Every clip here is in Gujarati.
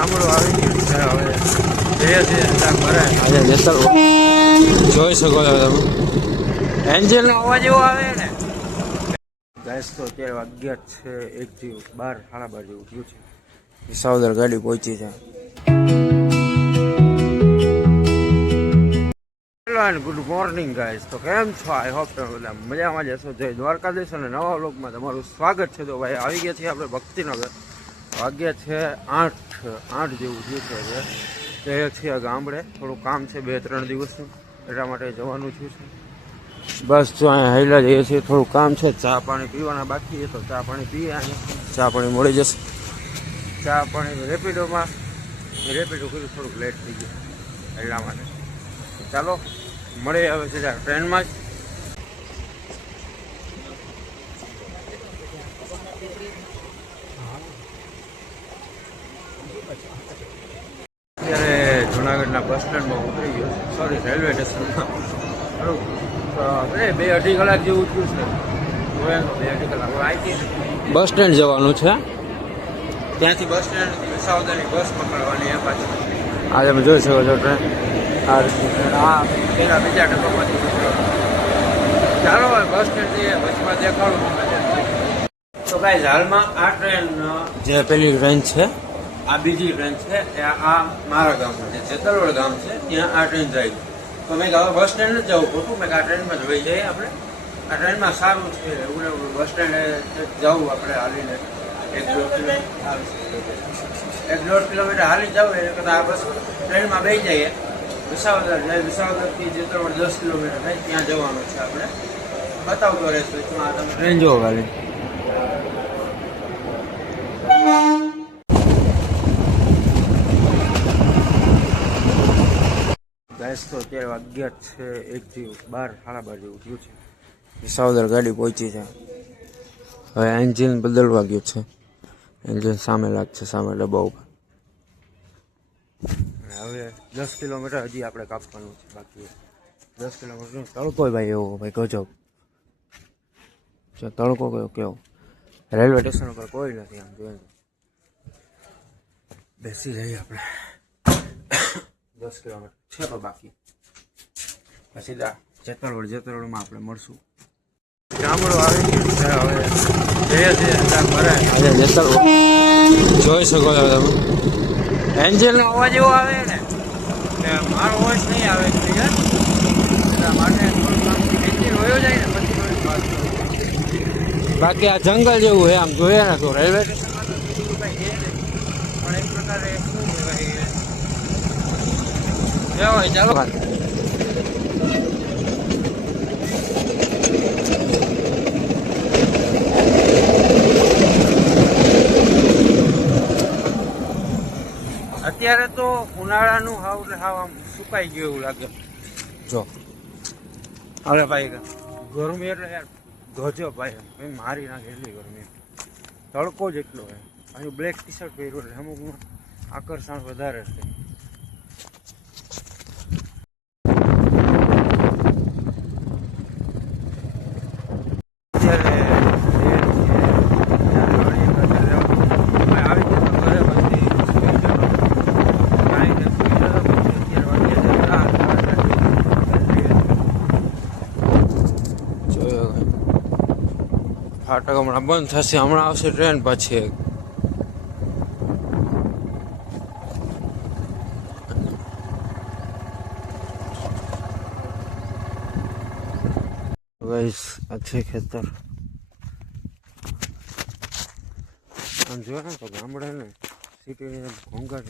ગામડું આવી ગયું છે હવે જઈએ છીએ ઘરે. આજે જેસલ જોઈ શકો છો તમે એન્જિનનો અવાજ એવો આવે ને. ગેસ તો અત્યારે વાગ્યા છે 1 જેવું 12 સાડા 12 જેવું થયું છે. વિસાવદર ગાડી પહોંચી છે. Good morning guys. તો કેમ છો? આઈ હોપ તમે બધા મજામાં જ હશો. જય દ્વારકાધીશ અને નવા વ્લોગમાં તમારું સ્વાગત છે. તો ભાઈ આવી ગયા છીએ આપણે ભક્તિનગર. વાગ્યા છે 8 જેવું થયું છે. હવે જઈએ છીએ ગામડે, થોડું કામ છે 2-3 દિવસનું, એટલા માટે જવાનું થયું છે. બસ જો અહીંયા હાઈલા જઈએ છીએ, થોડું કામ છે, ચા પાણી પીવાના બાકી છે તો ચા પાણી પીએ. અહીંયા ચા પાણી મળી જશે. ચા પાણી રેપિડોમાં રેપિડો કર્યું, થોડુંક લેટ થઈ ગયું એટલા માટે. ચાલો મળે હવે સીધા ટ્રેનમાં જ. અત્યારે જુનાગઢના બસ સ્ટેન્ડમાં ઉતરી ગયો, સોરી રેલવે સ્ટેશનમાં. બે અઢી કલાક જેવું થયું છે. 2-2.5 કલાક આવી. બસ સ્ટેન્ડ જવાનું છે. ત્યાંથી બસ સ્ટેન્ડ વિસાવદરની બસ પકડવાની એ પાછી. આજે તમે જોઈ શકો છો ટ્રેન આ પેલા બીજા ડબ્બામાંથી ચાલો હવે બસ સ્ટેન્ડ જઈએ, બસમાં દેખાડું તમને. તો ગાઈઝ હાલમાં આ ટ્રેન જે પેલી ટ્રેન છે આ બીજી ટ્રેન છે એ આ મારા ગામમાં જે જેતલવડ ગામ છે ત્યાં આ ટ્રેન જાય. તો મેં હવે બસ સ્ટેન્ડ જ જવું ખોટું, મેં આ ટ્રેનમાં જ વહી જઈએ આપણે. આ ટ્રેનમાં સારું છે એવું ને બસ સ્ટેન્ડે જવું આપણે હાલીને 1-1.5 કિલોમીટર હાલી જવું એ કરતાં આ બસ ટ્રેનમાં બેસી જઈએ. વિસાવદર જાય, વિસાવદરથી જેતલવડ 10 કિલોમીટર થાય, ત્યાં જવાનું છે આપણે. બતાવતો રહેશે તમે ટ્રેન જોવો ખાલી. ગેસ તો અત્યારે વાગ્યા છે 1 જેવું 12 સાડા 12 જેવું થયું છે. વિસાવદર ગાડી પહોંચી છે. હવે એન્જિન બદલવા ગયું છે. એન્જિન સામે લાગશે, સામે ડબ્બા ઉપર. હવે 10 કિલોમીટર હજી આપણે કાપવાનું છે બાકી. 10 કિલોમીટર તડકો ભાઈ એવો ભાઈ ગજબ. તડકો કયો કેવો. રેલવે સ્ટેશન ઉપર કોઈ નથી આમ જોઈએ. બેસી જઈએ આપણે. 10 કિલોમીટર છે તો બાકી. પછી જેતલવડમાં આપણે મળશું. ગામડું આવી ગયું છે હવે જઈએ છીએ ઘરે. આજે જેસલ જોઈ શકો છો તમે એન્જિનનો અવાજ એવો આવે ને. મારો વોઇસ નહીં આવે ક્લિયર, એટલા માટે થોડું કામ એન્જિન વયો જાય ને પછી થોડીક વાત કરું. બાકી આ જંગલ જેવું છે આમ જોઈએ ને તો રેલવે સ્ટેશનમાં તો બીજું કાંઈ છે નહીં, પણ એક પ્રકારે શું કહેવાય હોય. ચાલો અત્યારે તો ઉનાળાનું હાવ એટલે હાવ આમ સુકાઈ ગયું એવું લાગે. જો અરે ભાઈ ગરમી એટલે યાર ગજબ ભાઈ મારી નાખે એટલી ગરમી. તડકો જ એટલો હોય. અહીં બ્લેક ટી શર્ટ પહેર્યું એટલે અમુકમાં આકર્ષણ વધારે છે. ફાટક હમણાં બંધ થશે, હમણાં આવશે ટ્રેન પાછી. આ છે ખેતર. આમ જોયે ને તો ગામડે ને સિટીની ઘોંઘાટ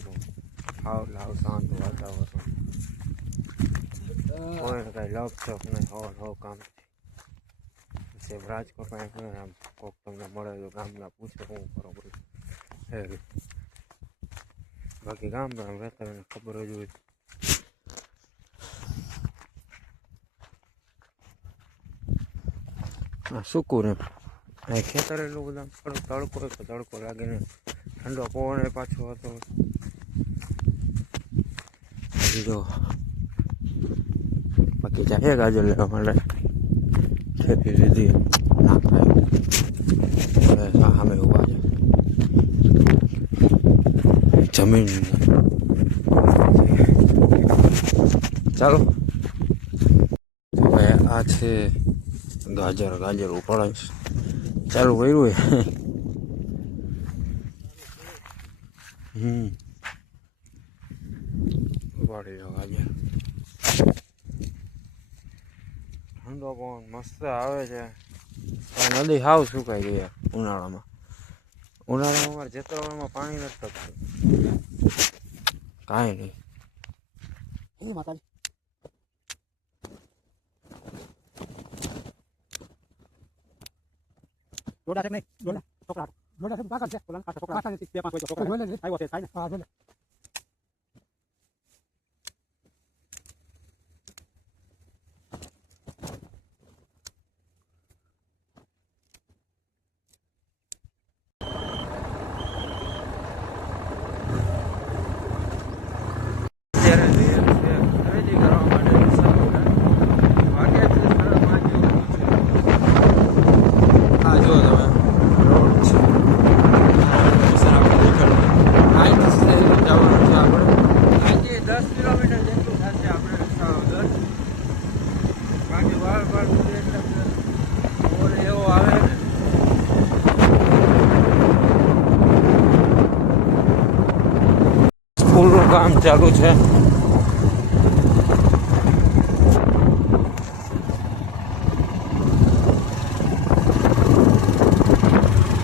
હાવ લાવ શાંત વાતાવરણ, કોઈને કાંઈ લપ છપ નહીં, હવ કામ. રાજકોટમાં આમ કોક તમને મળે તો ગામના પૂછે શું કરો બધું. બાકી ગામમાં રહેતા એને ખબર જ હોય. હા સૂકું ને અહીં ખેતર એટલું બધા તડકો લાગે ને ઠંડો પવન પાછો હતો. હજી જો બાકી જાય ગાજર લેવા માટે ખેતી લીધી ના થાય સામે ઉભા છે. જમીન. ચાલો હવે આ છે ગાજર ઉપાડે ચાલુ કર્યું ઉપાડી લો ગાજર. ઠંડો પવન મસ્ત આવે છે. નદી હાવ સુકાઈ ગઈ ઉનાળામાં. અમારે જેતરવાળમાં પાણી નથી ટકતું કાંઈ નહીં. દોડા છે નહીં દોડા છોકરા દોડા છે પાકા છે પોલાન પાકા છોકરા પાકા નથી બે પાંચ છોકરા જોઈ લે આવ્યો છે થાય ને હા જોઈ લે ખરીદી કરવા માટે વાગ્યા છે 5:30 જેવું છે. આ જો તમે રોડ છે આપણે દેખાડો અહીંથી જવાનું છે આપણે. અહીંથી 10 કિલોમીટર જેટલું થશે આપણે વિસાવદર. બાકી વાર સુધી એટલે ઓર એવો આવે ને સ્કૂલનું કામ ચાલુ છે.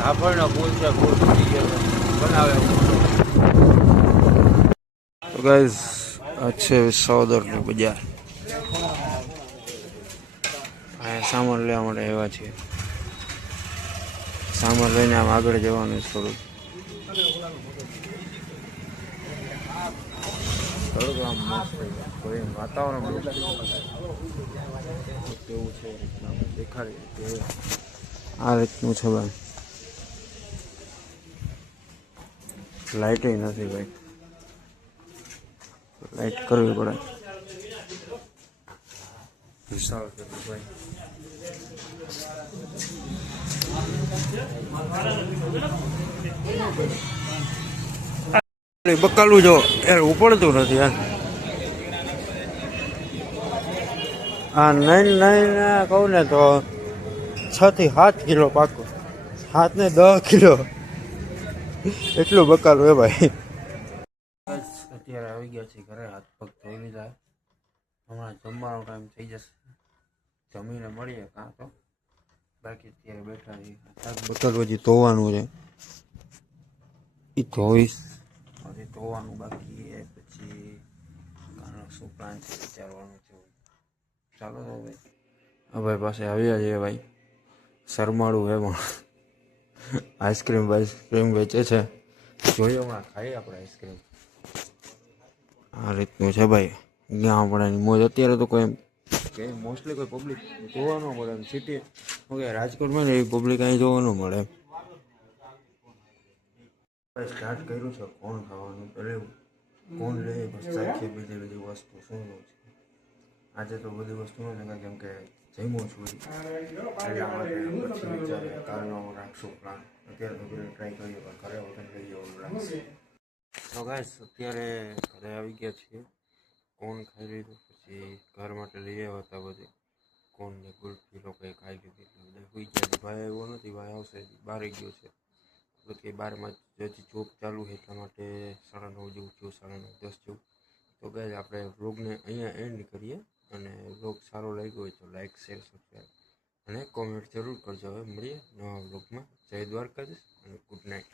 આપણનો પુલ છે, પુલ તૂટી ગયો છે, બનાવે તો ગાઈઝ આ છે વિસાવદરનું બજાર. અહીંયા સામાન લેવા માટે આવ્યા છીએ. સામાન લઈને આમ આગળ જવાનું છે થોડુંક આમ મસ્ત કોઈ વાતાવરણ કેવું છે દેખાડી કે આ રીતનું છે ભાઈ. લાઇટ નથી ભાઈ, લાઇટ કરવી પડે. વિશાળ ભાઈ બકાલું જો યાર ઉપડતું નથી યાર. આ નહીં કહું ને તો 6 થી 7 કિલો પાકું. 7 ને 10 કિલો એટલું બકાલું હે ભાઈ. અત્યારે આવી ગયા છે ઘરે, હાથ પગ ધોઈ લીધા. હમણાં જમવાનો ટાઈમ થઈ જશે, જમીને મળીએ કાં તો. બાકી અત્યારે બેઠા છીએ. બકાલું હજી ધોવાનું છે, એ ધોઈશ. હજી ધોવાનું બાકી એ પછી કાનો શું પ્લાન છે વિચારવાનું છે. ચાલો તો ભાઈ હા ભાઈ પાસે આવ્યા છીએ ભાઈ. શરમાળું હે પણ આઈસ્ક્રીમ વેચે છે. જોઈએ હમણાં ખાઈએ આપણે આઈસ્ક્રીમ. આ રીતનું છે ભાઈ ગામડાની મોજ. અત્યારે તો કોઈ કે મોસ્ટલી કોઈ પબ્લિક જોવા ન મળે એમ. સિટી ઓકે રાજકોટમાં ને એવી પબ્લિક અહીં જોવા ન મળે એમ. સ્ટાર્ટ કર્યું છે કોણ ખાવાનું તો લેવું, કોણ લે પછી ચાખીએ બધી વસ્તુ શું છે. આજે તો બધી વસ્તુ ન જગા કેમ કે જમ્યો છું એટલા માટે પછી વિચારે કાલનો રાખશું પ્લાન. અત્યારે તો પેલા ટ્રાય કરીએ પણ ઘરે હોટલ લઈ જવાનું રાખશે. તો ગાઈસ અત્યારે ઘરે આવી ગયા છીએ. કોણ ખાઈ લીધું, પછી ઘર માટે લઈ આવ્યા હતા બધે. કોણને ગુલ્ફી લોકો ખાઈ લીધી એટલે બધા સુઈ ગયા. ભાઈ આવ્યો નથી, ભાઈ આવશે બહાર ગયો છે. કે 12માં હજી જોબ ચાલુ છે એટલા માટે 9:30 જેવું થયું, 9:30 10 જેવું. તો ગાઈસ આપણે વ્લોગને અહીંયા એન્ડ કરીએ. અને વ્લોગ સારો લાગ્યો હોય તો લાઈક શેર સબસ્ક્રાઈબ અને કોમેન્ટ જરૂર કરજો. હવે મળીએ નવા વ્લોગમાં. જય દ્વારકાધીશ અને ગુડ નાઇટ.